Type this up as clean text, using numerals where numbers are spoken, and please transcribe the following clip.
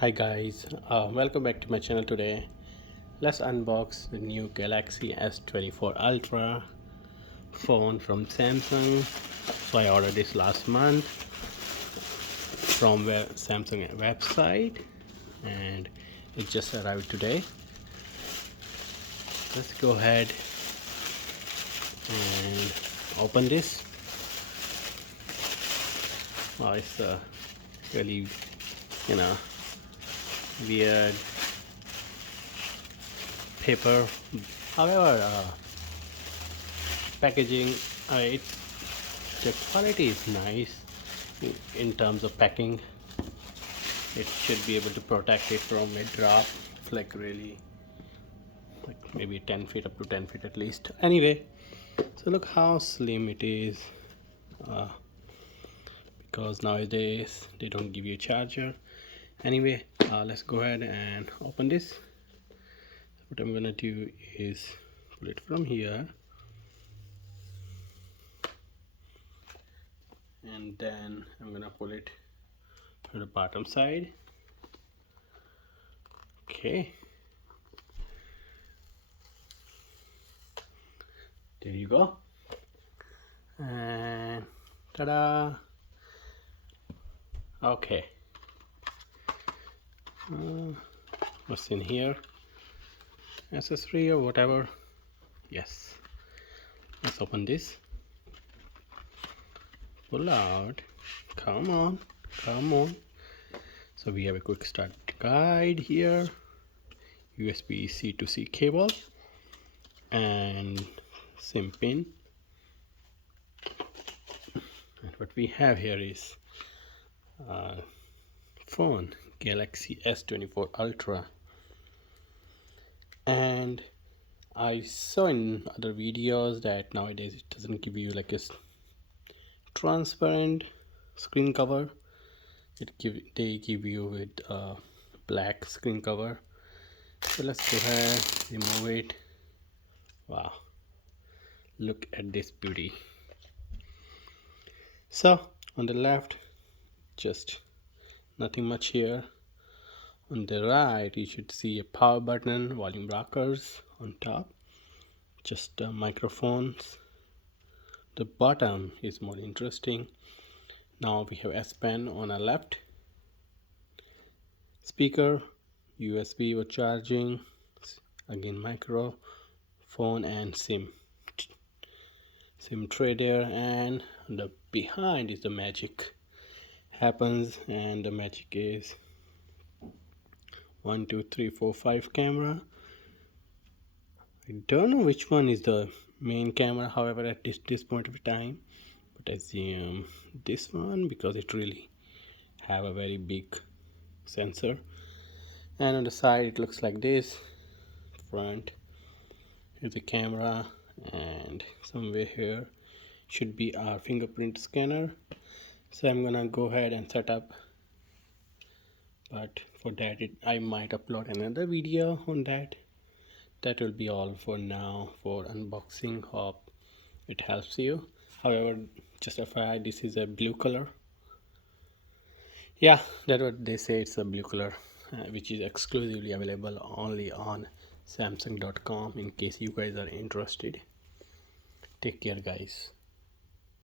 Hi guys, welcome back to my channel. Today let's unbox the new Galaxy S24 Ultra phone from Samsung. So I ordered this last month from Samsung website and it just arrived today. Let's go ahead and open this. Oh, it's a really weird paper. However, packaging, the quality is nice in terms of packing. It should be able to protect it from a drop. It's like really like maybe 10 feet, up to 10 feet at least. Anyway, so look how slim it is, because nowadays they don't give you a charger. Anyway, let's go ahead and open this. What I'm gonna do is pull it from here, and then I'm gonna pull it to the bottom side. Okay, there you go, and ta-da. Okay, what's in here? Accessory or whatever. Yes, let's open this. Pull out. Come on, come on. So we have a quick start guide here, USB C to C cable, and SIM pin. And what we have here is phone Galaxy S24 Ultra. And I saw in other videos that nowadays it doesn't give you like a transparent screen cover. They give you with a black screen cover. So let's go ahead, remove it. Wow, look at this beauty. So on the left, just nothing much here. On the right, you should see a power button, volume rockers on top, just microphones. The bottom is more interesting. Now we have S Pen on our left, speaker, USB for charging, again microphone, and SIM tray there. And the behind is the magic happens, and the magic is 1 2 3 4 5 camera. I don't know which one is the main camera, however, at this point of time, but I assume this one because it really have a very big sensor. And on the side it looks like this. Front is the camera, and somewhere here should be our fingerprint scanner. So I'm gonna go ahead and set up, but for that I might upload another video on that. That will be all for now for unboxing. Hope it helps you. However, just FYI, this is a blue color. Yeah, that's what they say, it's a blue color, which is exclusively available only on samsung.com in case you guys are interested. Take care guys.